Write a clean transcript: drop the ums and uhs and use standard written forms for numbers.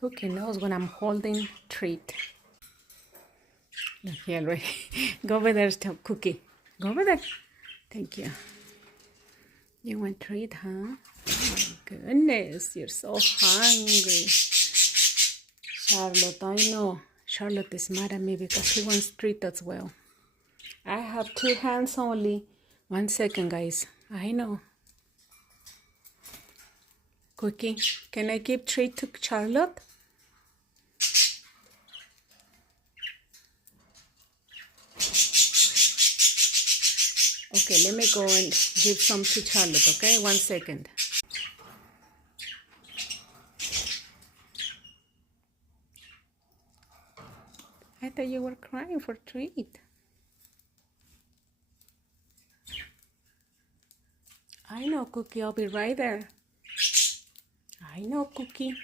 Cookie knows when I'm holding treat. Okay, already. Go over there, stop Cookie. Go over there. Thank you. You want treat, huh? Oh my goodness, you're so hungry. Charlotte, I know. Charlotte is mad at me because she wants treat as well. I have 2 hands only. 1 second, guys. I know. Cookie, can I give treat to Charlotte? Okay, let me go and give some to Charlotte, okay? 1 second. I thought you were crying for treat. I know, Cookie. I'll be right there. I know, Cookie.